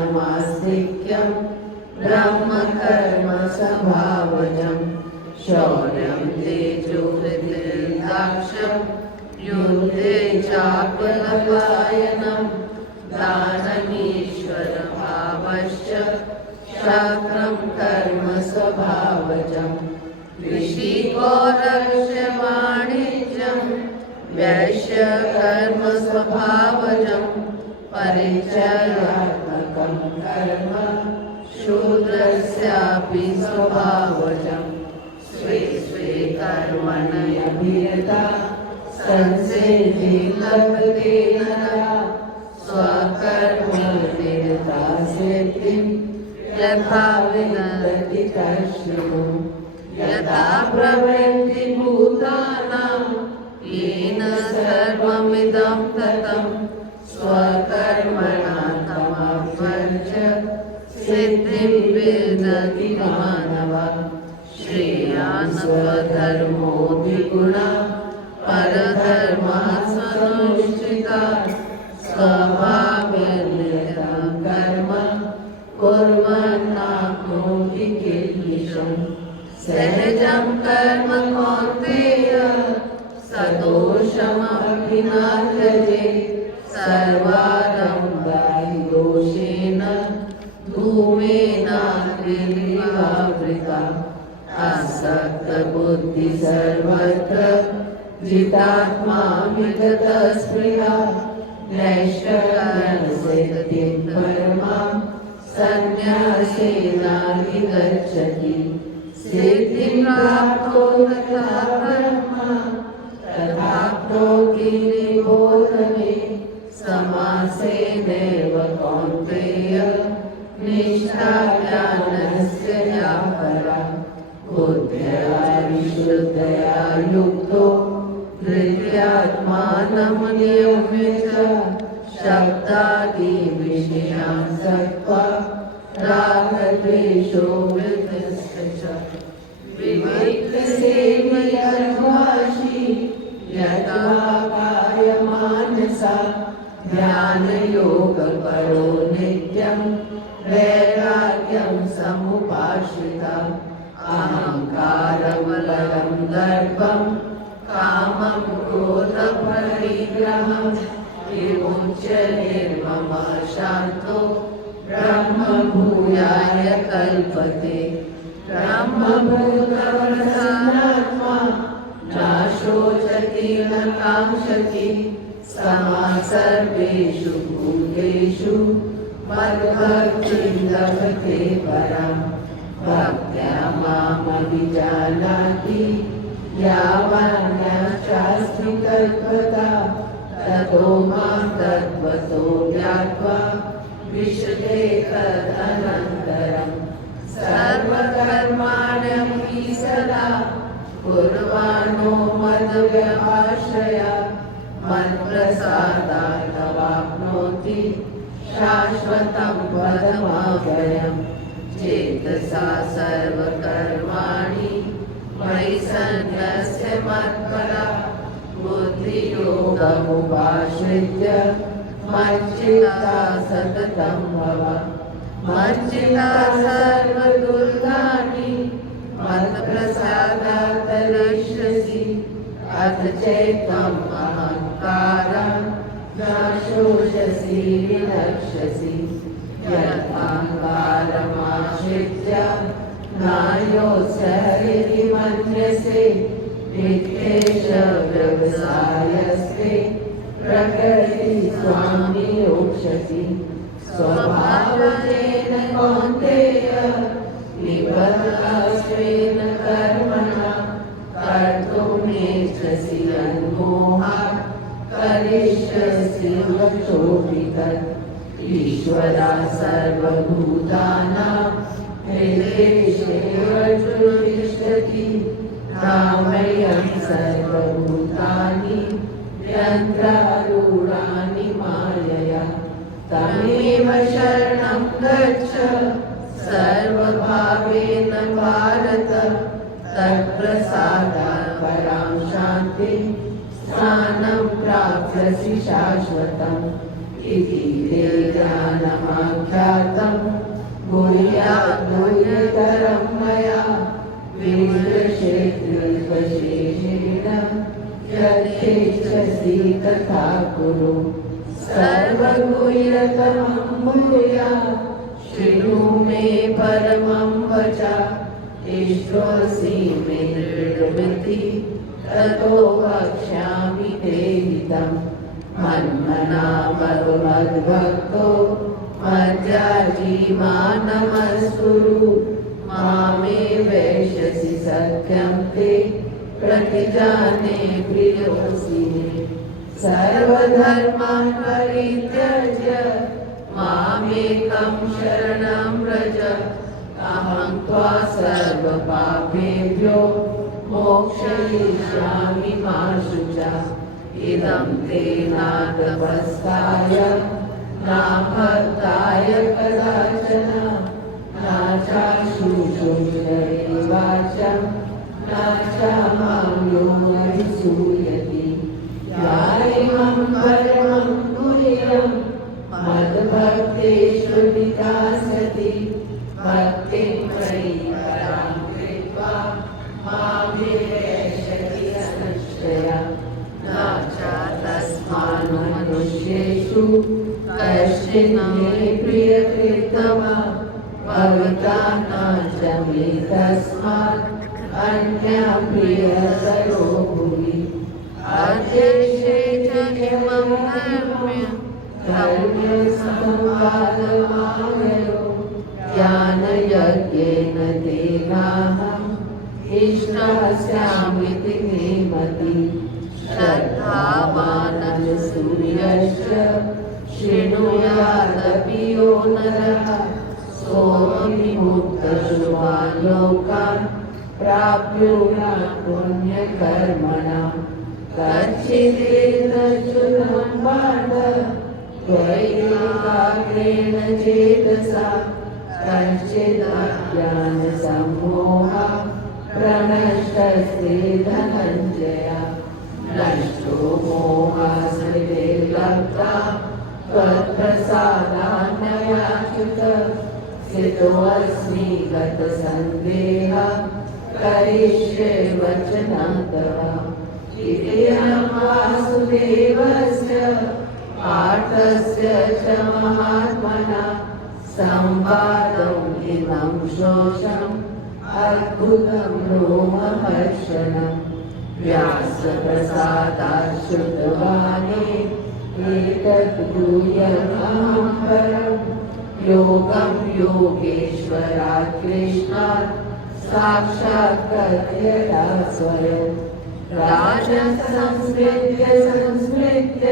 ब्रह्मकर्म स्वभावजम् शौर्यं तेजोवृद्धिर्दाक्षं युद्धे चापलपायनं दानमीश्वरभावश्च शास्त्रं कर्म स्वभावजम् ऋषिकोरक्षवाणिज्यं वैश्य कर्म स्वभावजं परिचर्यात्मकं कर्म शूद्रस्यापि स्वभावजं स्वे स्वे कर्मण्यभिरता संसिद्धिं लभते नरः स्वकर्मनिरता सिद्धिं यथा विन्दति तच्छृणु यथा प्रवृत्ति भूतानां येन सर्वमिदं ततं स्वकर्मणा तमवर्ज्य सिद्धिं विन्दति मानवः श्रेयान् स्वधर्मो द्विगुणः परधर्मः स्वनुष्ठिताः स्वभावनिरतं कर्म कुर्वन्नाप्नोति किल्बिषम् सहजं कर्म कौन्तेय सदोषमपि न त्यजेत् सर्वारम्भाहि दोषेण धूमेनाग्निरिवावृता असक्तबुद्धि सर्वत्र जितात्मा विगतस्पृहा नैष्कर्म्यसिद्धिं परमां सन्न्यासेनाधिगच्छति सिद्धिं प्राप्तो तथा ब्रह्मा तथाप्नोति निबोध मे समासेनैव कौन्तेय निष्ठा ज्ञानस्य या परा बुद्ध्या विशुद्धया युक्तो धृत्यात्मानं नियम्य च शब्दादिविषयान् त्यक्त्वा रागद्वेषो वितस्य च विविक्तसेव्यर्वाशी यथा कायमानसा ध्यानयोगपरो नित्यं वैराग्यं समुपाश्रिता अहङ्कारं दर्पं कामं क्रोधपरिग्रहं विमुच्य निर्ममः शान्तो ब्रह्मभूयाय कल्पते ब्रह्मभूतप्रसन्नात्मा न शोचति न काङ्क्षति समः सर्वेषु भूतेषु मद्भक्तिं लभते पराम् भक्त्या मामभिजानाति यावन्नश्चास्मि तत्त्वता ततो मां तत्त्वतो ज्ञात्वा विशते तदनन्तरम् सर्वकर्माण्यपि सदा कुर्वाणो मद्व्यपाश्रया मत्प्रसादादवाप्नोति शाश्वतं पदमव्ययम् चेतसा सर्वकर्माणि मयि सन्न्यस्य मत्परा बुद्धियोगमुपाश्रित्य मच्चित्ता सततं भव मच्चित्ता सर्वदुर्गाणि मत्प्रसादात् तरिष्यसि अथ चैत्त्वम् अहङ्कारं न शोषसि विनक्ष्यसि यदहङ्कारमाश्रित्य नायोऽस्य इति मन्यसे वित्तेष व्यवसायस्ते प्रकृति स्वामी योक्ष्यसि स्वभावजेन कौन्तेय निबद्धस्वेन कर्मणा कर्तुं नेच्छसि यन्मोहात् करिष्यसि वचोऽपि तत् ईश्वरा सर्वभूतानां हृदेशेऽर्जुन तिष्ठति भ्रामयं सर्वभूतानि यन्त्रारूढानि मायया तमेव शरणं गच्छ सर्वभावेन भारत तत्प्रसादात् परां शान्तिं स्थानं प्राप्स्यसि शाश्वतम् इति ते ज्ञानमाख्यातं गुह्यात् गुह्यतरं मया विश्वक्षेत्रेष्वशेषेण यथेच्छसि तथा कुरु सर्वगुह्यतमं भूयात् शृणु मे परमं वचा इष्टोऽसि मे दृढमिति ततो वक्ष्यामि ते हितम् मन्मना भव मद्भक्तो मज्जाजी मानमस्कुरु मामे वैश्यसि सत्यं ते प्रतिजाने प्रियोऽसि मे सर्वधर्मान् परित्यज्य मामेकं शरणं व्रज अहं त्वा सर्वपापेभ्यो मोक्षयिष्यामि मा शुचा इदं ते नातपस्काय न भक्ताय कदाचन न चाशुषुषैवाचं न च मां योऽभिसूयति यामं परमं गुह्यं मद्भक्तेषु विकासति भक्तिं मयि परां कृत्वा मां विवेशति संशया न च तस्मान् मनुष्येषु कश्चित् मे प्रियकृतवान् भविता न च मे तस्मात् अन्यः प्रियतरो भुवि अध्यक्षे च इमं धर्म्यसंवादमाययो ज्ञानयज्ञेन तेनाहम् इष्टस्यामिति मे मतिः श्रद्धावानसूयश्च शृणुयादपि यो नरः सोऽविमुक्तशुभान् लोकान् प्राप्नुयात् पुण्यकर्मणां कच्चिदेतच्युतं पार्थ त्वयैकाग्रेण चेतसा कञ्चिदज्ञानसम्मोहः प्रणष्टस्ते धनञ्जय नष्टो मोहास्मृतिर्लब्धा त्वत्प्रसादान्मयाच्युत स्थितोऽस्मि गतसन्देहः करिष्ये वचनं तव इत्यहं वासुदेवस्य पार्थस्य च महात्मना संवादम् इमं श्रोषम् अद्भुतं रोमहर्षणम् व्यासप्रसादात् श्रुतवाने एतत् गुह्यमहं परम् योगं योगेश्वरात् कृष्णात् साक्षात् कथयता स्वयं राजन् संस्मृत्य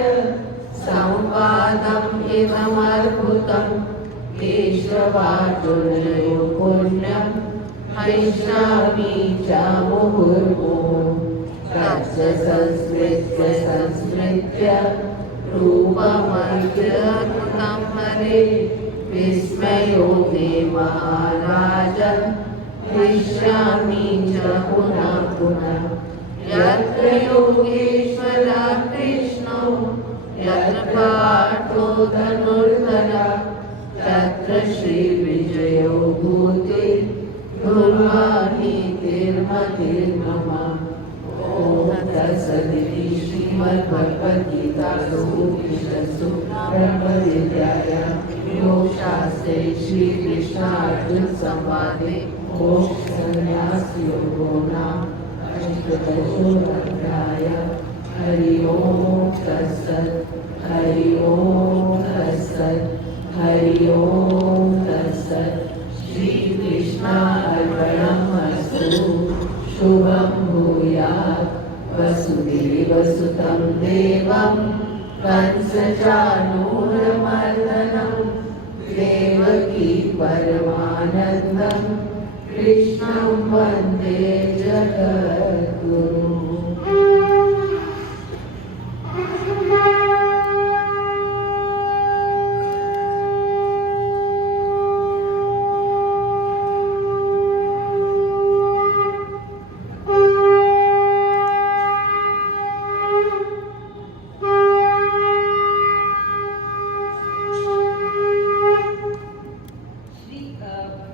संवादम् इदमद्भुतम् केशवार्जुनयो पुण्यम् हैष्णामि च मुहुर्मुहुः तच्च संस्मृत्य रूपमद्भुतं हरे विस्मयो मे महाराजन् हृष्यामि च पुनः पुनः यत्र योगेश्वरः कृष्णो यत्र पार्थो धनुर्धरः तत्र श्रीविजयो भूतिः ध्रुवानीतिर्मतिर्मम ॐ तत्सदिति श्रीमद्भगवद्गीतासु उपनिषत्सु ब्रह्मविद्यायां योगशास्त्रे श्रीकृष्णार्जुनसंवादे मोक्षसंन्यासयोगो नाम अष्टदशोऽध्यायः हरि ओम तत्सत् हरि ओम तत्सत् हरि ओम तत्सत् श्रीकृष्णार्पणमस्तु शुभं भूयात् वसुदेवसुतं देवं कंसचाणूरमर्दनं देवकी परमानन्दं कृष्णं वन्दे जगद्गुरुम्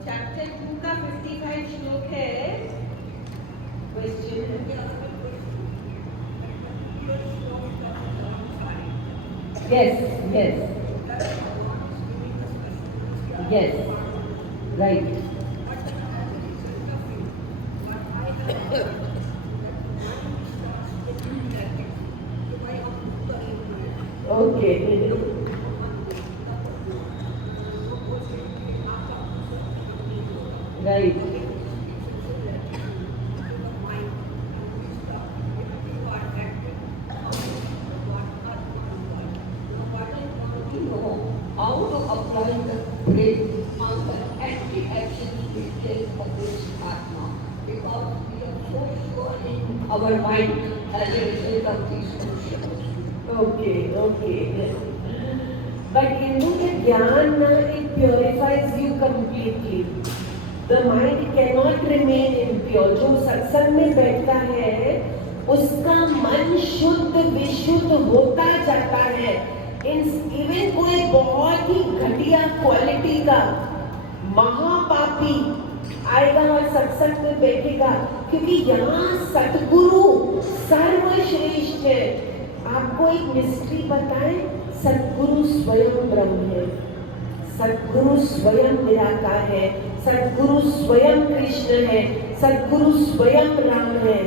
चैप्टर 2 का 55 श्लोक है। Question Yes, yes. Yes, right. Okay right How to apply the brain on the anti-action details of this Atma, because we are so sure in our mind as a result of these questions. Okay. But you know the jnana, it purifies you completely. The mind cannot remain impure. जो सत्संग में बैठता है उसका मन शुद्ध विशुद्ध होता जाता है. इवन कोई बहुत ही घटिया क्वालिटी का महापापी आएगा और सत्संग में बैठेगा, क्योंकि यहाँ सतगुरु सर्वश्रेष्ठ है. आपको एक मिस्ट्री बताएं, सतगुरु स्वयं ब्रह्म है, सतगुरु स्वयं निराकार है, सतगुरु स्वयं कृष्ण है, सतगुरु स्वयं राम है,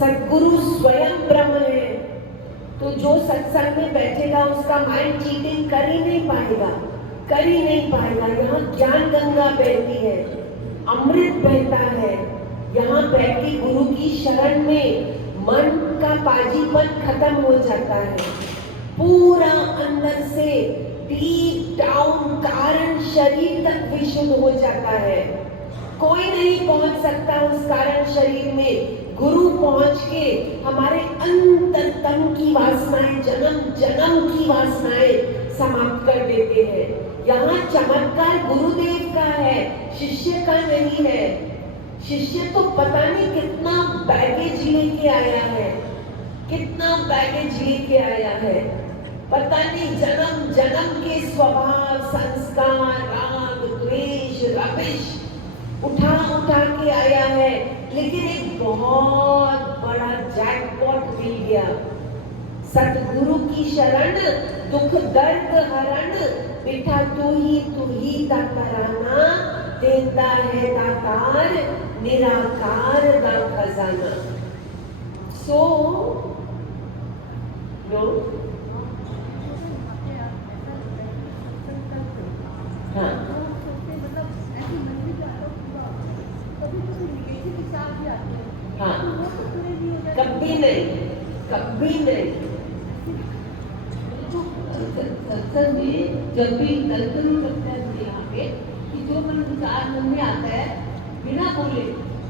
सतगुरु स्वयं ब्रह्म है. तो जो सत्संग में बैठेगा उसका माइंड चीटिंग कर ही नहीं पाएगा. यहाँ ज्ञान गंगा बहती है, अमृत बहता है. यहाँ बैठ के गुरु की शरण में मन का पाजीपन खत्म हो जाता है. पूरा अंदर से डीप डाउन कारण शरीर तक विशुद्ध हो जाता है. कोई नहीं पहुंच सकता उस कारण शरीर में. गुरु पहुंच के हमारे अंतरतम की वासनाएं, जन्म जन्म की वासनाएं समाप्त कर देते हैं. यहाँ चमत्कार गुरुदेव का है, शिष्य का नहीं है. शिष्य तो पता नहीं कितना बैगेज लेके आया है, पता नहीं जन्म जन्म के स्वभाव, संस्कार, राग, द्वेष, रविश उठा के आया है. लेकिन एक बहुत बड़ा जैकपॉट मिल गया. सतगुरु की शरण दुख दर्द हरण, बेटा तू ही दाताराना, देता है दातार निराकार दा खजाना. सो नो हाँ हाँ कभी नहीं सत्संग में जब भी दर्शन करते हैं यहाँ पे कि जो मन विचार मन में आता है बिना बोले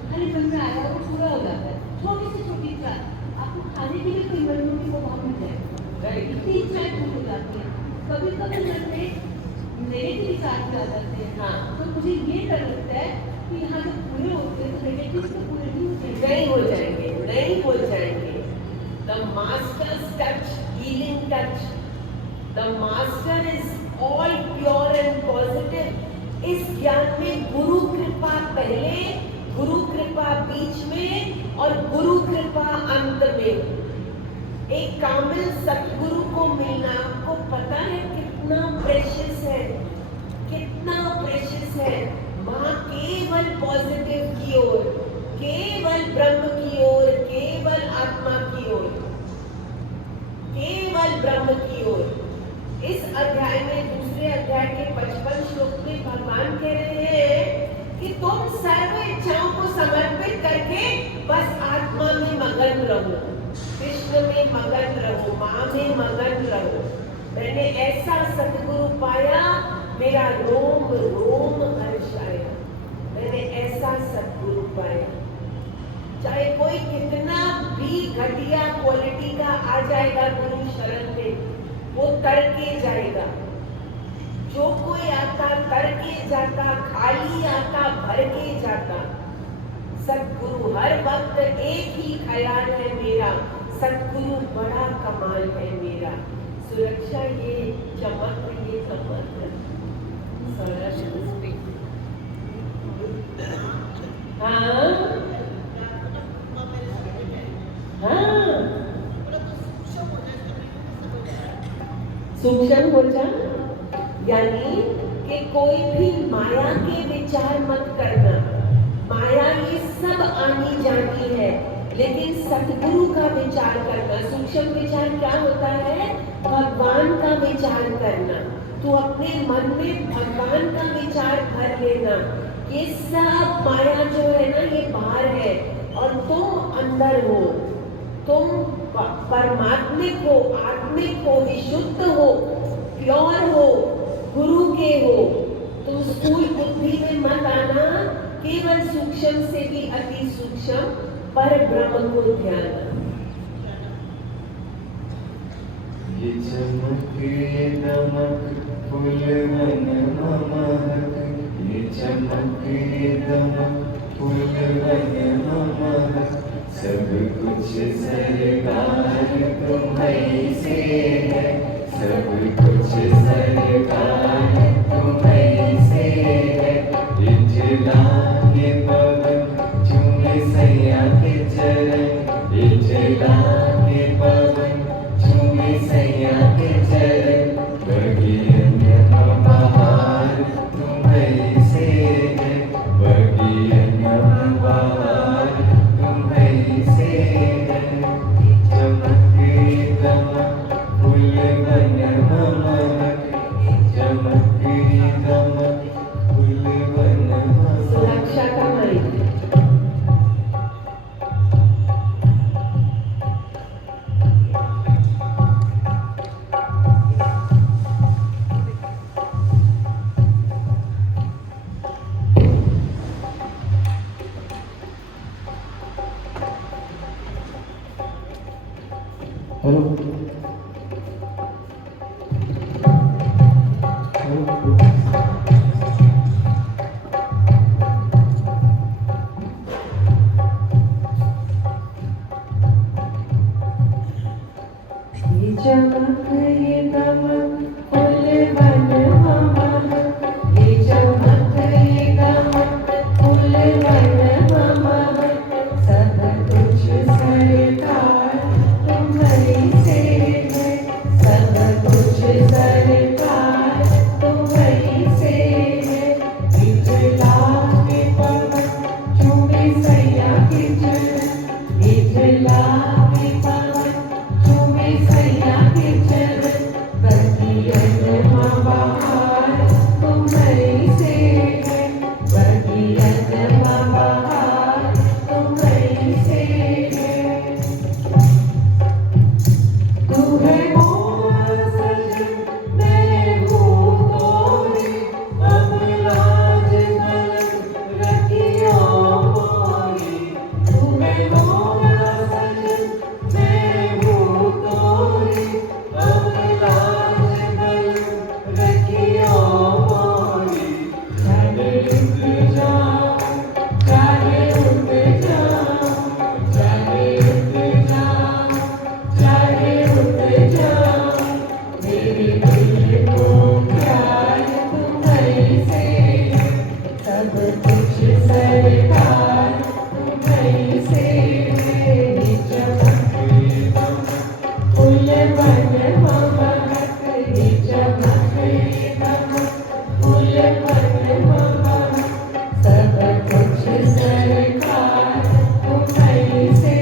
खाली मन में आया वो पूरा हो जाता है. छोटी से छोटी इच्छा आपको खाने के लिए कोई मन में वो वहाँ मिल जाए, इतनी इच्छाएं पूरी हो जाती है. कभी मन में नेगेटिव विचार भी आ जाते हैं. हाँ. तो मुझे ये डर लगता है कि यहाँ जब पूरे होते हैं तो नेगेटिव तो पूरे नहीं हो जाएंगे. The master's touch, healing touch. The master is all pure and positive. इस ज्ञान में गुरु कृपा पहले, गुरु कृपा बीच में और गुरु कृपा अंत में. एक कामिल सतगुरु को मिलना आपको पता है कितना प्रेशियस है. माँ केवल पॉजिटिव की ओर, केवल ब्रह्म की ओर, केवल आत्मा की ओर, केवल ब्रह्म की ओर. इस अध्याय में दूसरे अध्याय के 55 श्लोक में भगवान कह रहे हैं कि तुम सर्व इच्छाओं को समर्पित करके बस आत्मा में मगन रहो, कृष्ण में मगन रहो, माँ में मगन रहो. मैंने ऐसा सतगुरु पाया, मेरा रोम रोम हर्ष आया. मैंने ऐसा सतगुरु पाया. चाहे कोई कितना भी घटिया क्वालिटी का आ जाएगा गुरु शरण में, वो तर के जाएगा. जो कोई आता तर के जाता, खाली आता भर के जाता. सतगुरु हर वक्त एक ही ख्याल है मेरा, सतगुरु बड़ा कमाल है मेरा. सुरक्षा ये चमक हाँ सूक्ष्म हो जा, यानी कि कोई भी माया के विचार मत करना. माया ये सब आनी जानी है, लेकिन सतगुरु का विचार करना, सूक्ष्म विचार क्या होता है? भगवान का विचार करना। तू अपने मन में भगवान का विचार भर लेना। ये सब माया जो है ना, ये बाहर है और तुम अंदर हो। तुम परमात्मिक हो, आत्मिक हो, विशुद्ध हो, प्योर हो, गुरु के हो। तुम स्थूल बुद्धि में मत आना, केवल सूक्ष्म से भी अति सूक्ष्म पर ब्रह्म को ध्यान। ये चमक ये दमक फूलवन महक, ये चमक ये दमक फूलवन महक, सब कुछ सरकार तुम्हीं से है, सब कुछ सरकार तुम्हीं से है। इजलाए पवन चूमे सैया के चरण, इजलाए पवन चूमे सैया के चरण, बगियन बहार तुम्हीं से है, बगियन बहार तुम्हीं से है। चमक दमक फूलवन महक, चमक दमक फूलवन महक। सुरक्षा का माइक। हेलो ये चमक ये दमक फूलवन महक, ये चमक ये दमक फूलवन महक, सब कुछ सरकार तुम्हीं से है, सब कुछ सरकार तुम्हीं से है। इजलाए पवन चूमे सैया के चरण, इजलाए पवन चूमे सैया के चरण, बगियन बहार तुम्हीं से है, बगियन बहार तुम्हीं से है। तू है मोरा सजन, मैं हूँ तोरी, अब लाज मलंग रखियो मोरी। तू है मोरा सजन, मैं हूँ तोरी, अब लाज मलंग रखियो मोरी। चाहे उठ जाऊं, चाहे उठ जाऊं, चाहे उठ जाऊं, चाहे उठ जाऊं, मेरे दिल को प्यार तुम्हीं से है, सब कुछ सरकार तुम्हीं से है। ये चमक ये दमक फूलवन महक, ये चमक ये दमक फूलवन महक, सब कुछ सरकार तुम्हीं से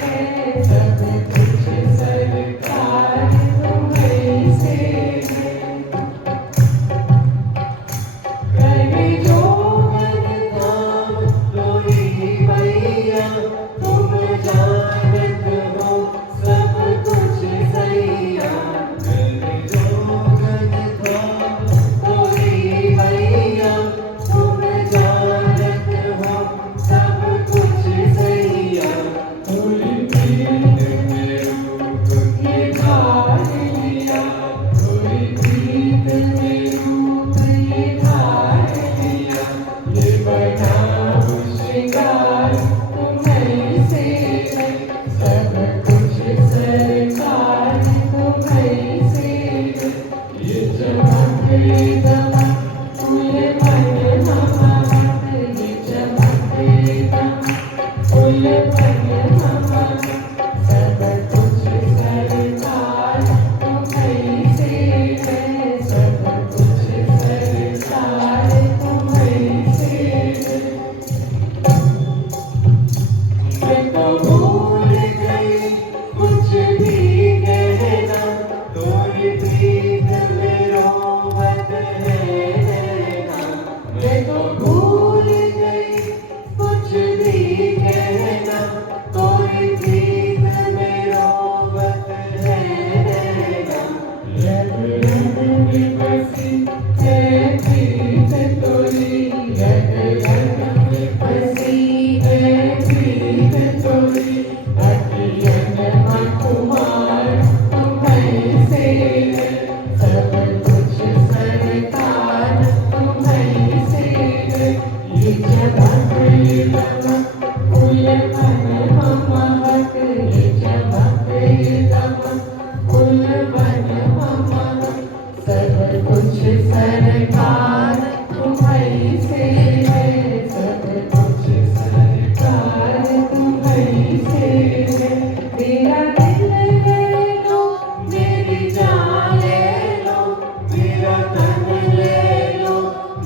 है, सब कुछ सरकार तुम्हीं से है। करे जो मन काम लोरी भैया, तुम जानत हो सब कुछ सैया। करे जो मन काम लोरी भैया, तुम जानत हो सब कुछ सैया। थोड़ी प्रीत में रूप ये धार लिया, थोड़ी प्रीत में रूप ये धार लिया, ये बनाओ श्रृंगार तुम्हीं से है, वहीं से है। मेरा दिल ले लो, मेरी जान ले लो, मेरा तन ले लो,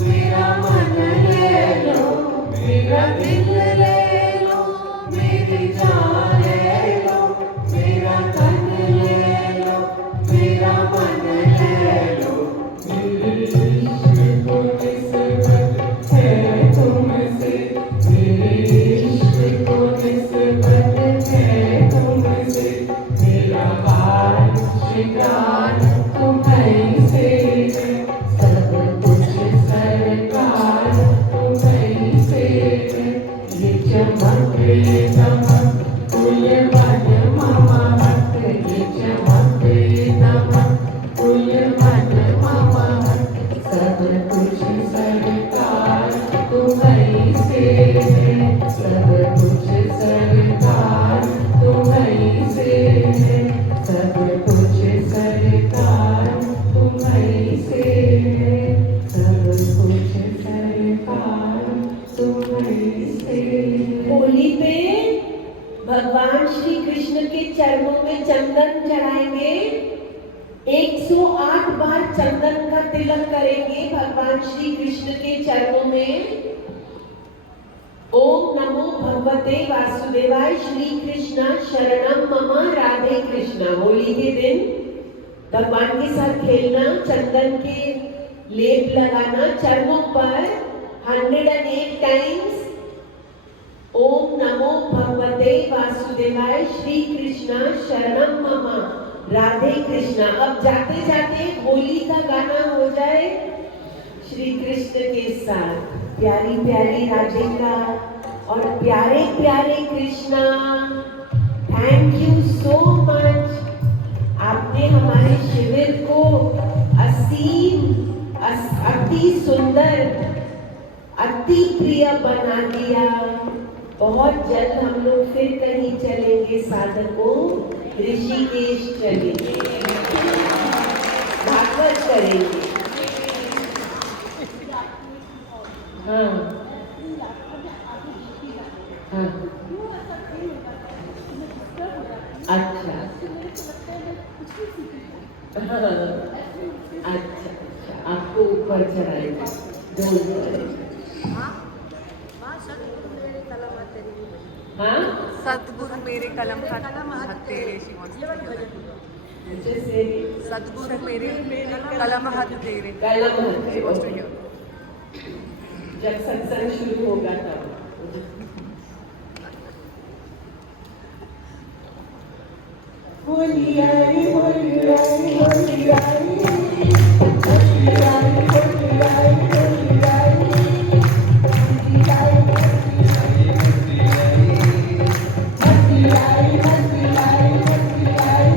मेरा मन ले लो, मेरा दिल ले लो, मेरी जान ले लो, मेरा तन ले लो, मेरा मन ले लो। मेरे इश्क को निस्बत है तुमसे, मेरे इश्क को निस्बत है तुमसे, मेरा हाल शिकार तुम्हीं से है, सब कुछ सरकार तुम्हीं से है। ये चमक ये दमक कुल मन ममहक, ये चमक ये दमक कुल मन ममहक, सब कुछ सरकार तुम्हीं से है, सब कुछ सरकार तुम्हीं से है, सब कुछ सरकार तुम्हीं से है, सब कुछ सरकार तुम्हीं से है। होली पे भगवान श्री कृष्ण के चरणों में चंदन चढ़ाएंगे, 108 बार चंदन का तिलक करेंगे भगवान श्री कृष्ण के चरणों में। ओम नमो भगवते वासुदेवाय, श्री कृष्णा शरणम मम राधे कृष्णा। होली के दिन भगवान के साथ खेलना, चंदन के लेप लगाना चरणों पर 108 टाइम्स। ओम नमो भगवते वासुदेवाय, श्री कृष्णा शरणम मम राधे कृष्णा। अब जाते जाते होली का गाना हो जाए श्री कृष्ण के साथ, प्यारी प्यारी राधिका और प्यारे प्यारे Krishna. Thank you so much, आपने हमारे शिविर को अति सुंदर, अति प्रिय बना दिया। बहुत जल्द हम लोग फिर कहीं चलेंगे साधकों, ऋषिकेश चलेंगे, भागवत करेंगे। हाँ हाँ, अच्छा हाँ, अच्छा, आपको ऊपर चढ़ाएगा, हाँ, सतगुरु मेरे कलम हाथ तेरे जैसे सतगुरु मेरे कलम हाथ तेरे कलम है। जब सत्संग शुरू होगा तब होली आई होली आई होली आई होली आई होली आई होली आई होली आई होली आई होली आई होली आई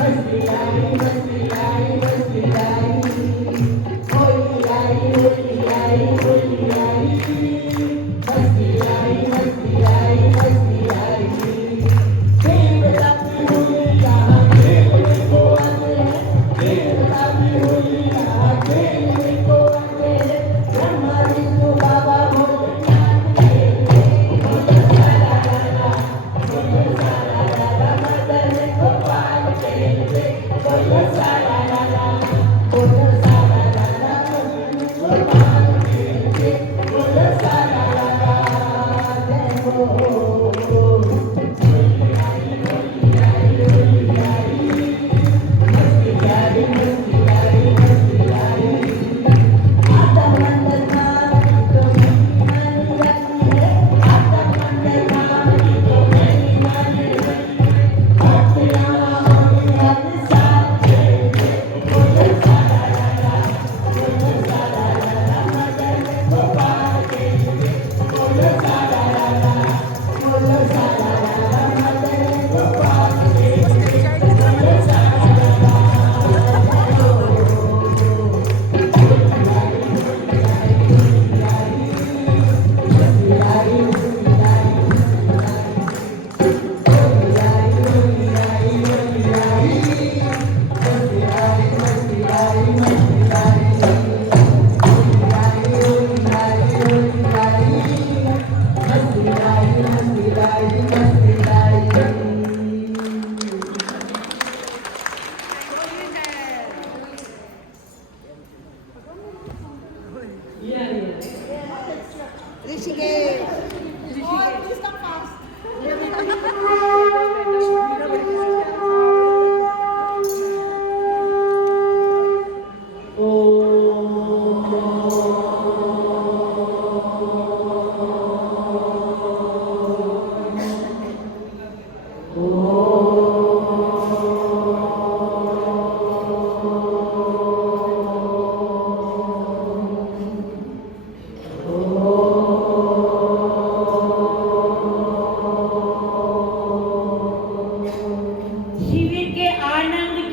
हंसी आई